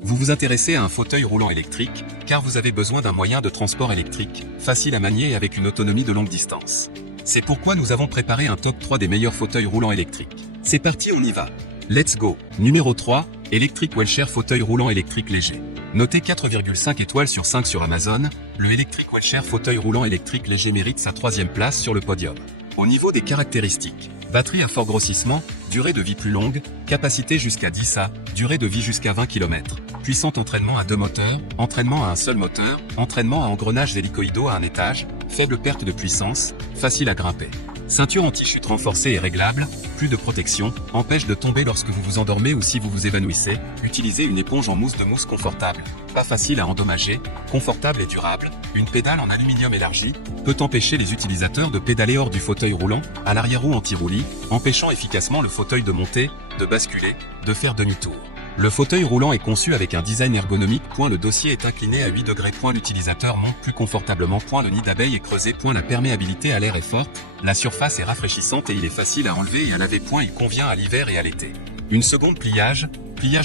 Vous vous intéressez à un fauteuil roulant électrique, car vous avez besoin d'un moyen de transport électrique, facile à manier et avec une autonomie de longue distance. C'est pourquoi nous avons préparé un top 3 des meilleurs fauteuils roulants électriques. C'est parti, on y va. Let's go. Numéro 3, Electric Wheelchair fauteuil roulant électrique léger. Noté 4,5 étoiles sur 5 sur Amazon, le Electric Wheelchair fauteuil roulant électrique léger mérite sa 3e place sur le podium. Au niveau des caractéristiques, batterie à fort grossissement, durée de vie plus longue, capacité jusqu'à 10 A, durée de vie jusqu'à 20 km, puissant entraînement à 2 moteurs, entraînement à un seul moteur, entraînement à engrenages hélicoïdaux à un étage, faible perte de puissance, facile à grimper. Ceinture anti-chute renforcée et réglable, plus de protection, empêche de tomber lorsque vous vous endormez ou si vous vous évanouissez, utilisez une éponge en mousse de mousse confortable, pas facile à endommager, confortable et durable, une pédale en aluminium élargie, peut empêcher les utilisateurs de pédaler hors du fauteuil roulant, à l'arrière-roue anti-roulis, empêchant efficacement le fauteuil de monter, de basculer, de faire demi-tour. Le fauteuil roulant est conçu avec un design ergonomique. Le dossier est incliné à 8 degrés. L'utilisateur monte plus confortablement. Le nid d'abeille est creusé. La perméabilité à l'air est forte. La surface est rafraîchissante et il est facile à enlever et à laver. Il convient à l'hiver et à l'été. Une seconde pliage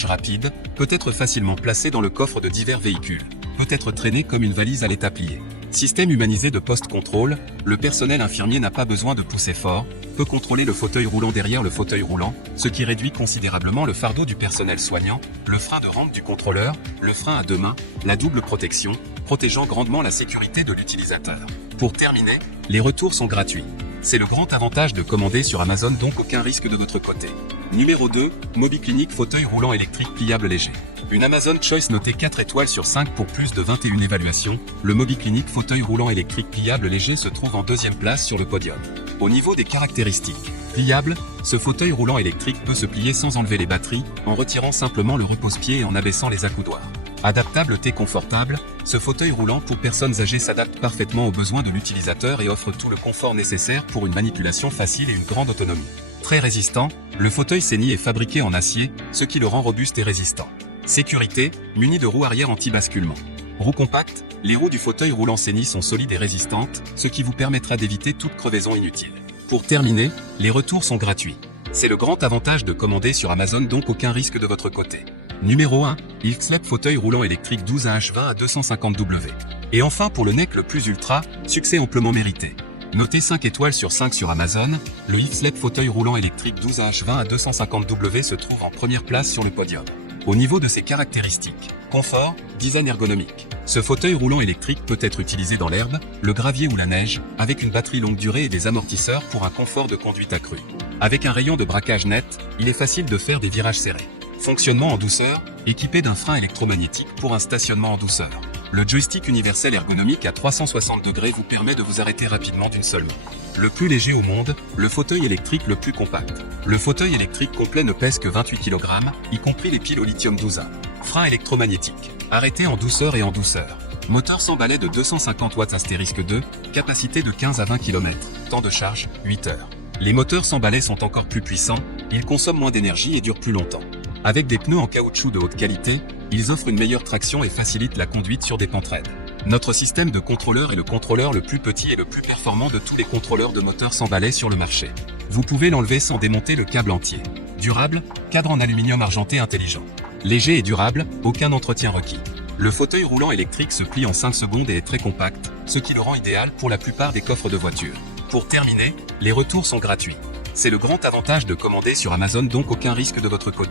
rapide, peut être facilement placé dans le coffre de divers véhicules. Peut être traîné comme une valise à l'état plié. Système humanisé de post-contrôle, le personnel infirmier n'a pas besoin de pousser fort, peut contrôler le fauteuil roulant derrière le fauteuil roulant, ce qui réduit considérablement le fardeau du personnel soignant, le frein de rampe du contrôleur, le frein à 2 mains, la double protection, protégeant grandement la sécurité de l'utilisateur. Pour terminer, les retours sont gratuits. C'est le grand avantage de commander sur Amazon, donc aucun risque de votre côté. Numéro 2, MobiClinic fauteuil roulant électrique pliable léger. Une Amazon Choice notée 4 étoiles sur 5 pour plus de 21 évaluations, le MobiClinic fauteuil roulant électrique pliable léger se trouve en 2e place sur le podium. Au niveau des caractéristiques, pliable, ce fauteuil roulant électrique peut se plier sans enlever les batteries, en retirant simplement le repose-pied et en abaissant les accoudoirs. Adaptable et confortable, ce fauteuil roulant pour personnes âgées s'adapte parfaitement aux besoins de l'utilisateur et offre tout le confort nécessaire pour une manipulation facile et une grande autonomie. Très résistant, le fauteuil Seni est fabriqué en acier, ce qui le rend robuste et résistant. Sécurité, muni de roues arrière anti-basculement. Roues compactes, les roues du fauteuil roulant Seni sont solides et résistantes, ce qui vous permettra d'éviter toute crevaison inutile. Pour terminer, les retours sont gratuits. C'est le grand avantage de commander sur Amazon, donc aucun risque de votre côté. Numéro 1, Xlep fauteuil roulant électrique 12H20 à 250W. Et enfin pour le NEC le plus ultra, succès amplement mérité. Noté 5 étoiles sur 5 sur Amazon, le Xlep fauteuil roulant électrique 12H20 à 250W se trouve en première place sur le podium. Au niveau de ses caractéristiques, confort, design ergonomique. Ce fauteuil roulant électrique peut être utilisé dans l'herbe, le gravier ou la neige, avec une batterie longue durée et des amortisseurs pour un confort de conduite accru. Avec un rayon de braquage net, il est facile de faire des virages serrés. Fonctionnement en douceur, équipé d'un frein électromagnétique pour un stationnement en douceur. Le joystick universel ergonomique à 360 degrés vous permet de vous arrêter rapidement d'une seule main. Le plus léger au monde, le fauteuil électrique le plus compact. Le fauteuil électrique complet ne pèse que 28 kg, y compris les piles au lithium 12A. Frein électromagnétique, arrêté en douceur et en douceur. Moteur sans balai de 250 watts *2, capacité de 15 à 20 km, temps de charge, 8 heures. Les moteurs sans balai sont encore plus puissants, ils consomment moins d'énergie et durent plus longtemps. Avec des pneus en caoutchouc de haute qualité, ils offrent une meilleure traction et facilitent la conduite sur des pentes raides. Notre système de contrôleur est le contrôleur le plus petit et le plus performant de tous les contrôleurs de moteurs sans balai sur le marché. Vous pouvez l'enlever sans démonter le câble entier. Durable, cadre en aluminium argenté intelligent. Léger et durable, aucun entretien requis. Le fauteuil roulant électrique se plie en 5 secondes et est très compact, ce qui le rend idéal pour la plupart des coffres de voitures. Pour terminer, les retours sont gratuits. C'est le grand avantage de commander sur Amazon, donc aucun risque de votre côté.